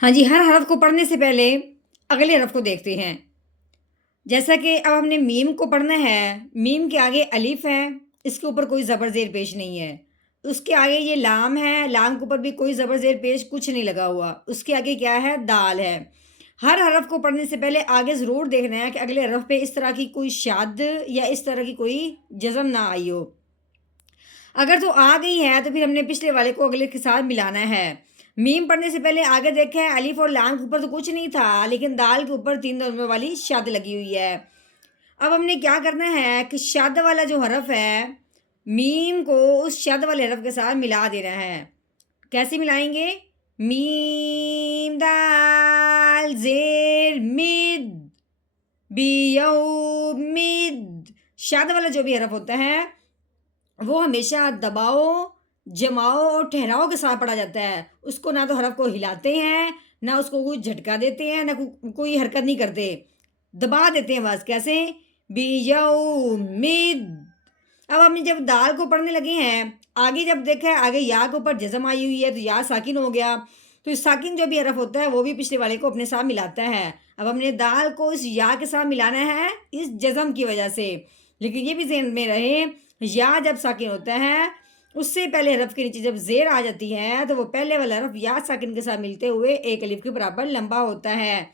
ہاں جی، ہر حرف کو پڑھنے سے پہلے اگلے حرف کو دیکھتے ہیں۔ جیسا کہ اب ہم نے میم کو پڑھنا ہے، میم کے آگے الف ہے، اس کے اوپر کوئی زبر زیر پیش نہیں ہے۔ اس کے آگے یہ لام ہے، لام کے اوپر بھی کوئی زبر زیر پیش کچھ نہیں لگا ہوا۔ اس کے آگے کیا ہے؟ دال ہے۔ ہر حرف کو پڑھنے سے پہلے آگے ضرور دیکھنا ہے کہ اگلے حرف پہ اس طرح کی کوئی شاد یا اس طرح کی کوئی جزم نہ آئی ہو۔ اگر تو آ گئی ہے تو پھر ہم نے پچھلے والے کو اگلے کے ساتھ ملانا ہے۔ میم پڑھنے سے پہلے آگے دیکھیں الف اور لام کے اوپر تو کچھ نہیں تھا، لیکن دال کے اوپر 3 دانتوں والی شاد لگی ہوئی ہے۔ اب ہم نے کیا کرنا ہے کہ شاد والا جو حرف ہے میم کو اس شاد والے حرف کے ساتھ ملا دینا ہے۔ کیسے ملائیں گے؟ میم دال زیر مد بیومد۔ شاد والا جو بھی حرف ہوتا ہے وہ ہمیشہ دباؤ، جماؤ اور ٹھہراؤ کے ساتھ پڑھا جاتا ہے۔ اس کو نہ تو حرف کو ہلاتے ہیں، نہ اس کو کوئی جھٹکا دیتے ہیں، نہ کوئی حرکت نہیں کرتے، دبا دیتے ہیں بس۔ کیسے؟ بیومد۔ اب ہم نے جب دال کو پڑھنے لگے ہیں، آگے جب دیکھا ہے آگے یا کے اوپر جزم آئی ہوئی ہے تو یا ساکن ہو گیا، تو اس ساکن جو بھی حرف ہوتا ہے وہ بھی پچھلے والے کو اپنے ساتھ ملاتا ہے۔ اب ہم نے دال کو اس یا کے ساتھ ملانا ہے اس جزم کی وجہ سے، لیکن یہ بھی ذہن میں رہے یا جب ساکن ہوتا ہے اس سے پہلے حرف کے نیچے جب زیر آ جاتی ہے تو وہ پہلے والا حرف یا ساکن کے ساتھ ملتے ہوئے ایک الف کے برابر لمبا ہوتا ہے۔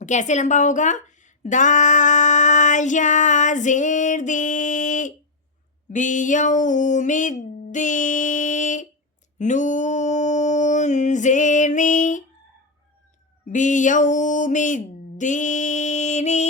کیسے لمبا ہوگا؟ دال یا زیر دی بیوم الدی، نون زیر نی بیوم الدینی۔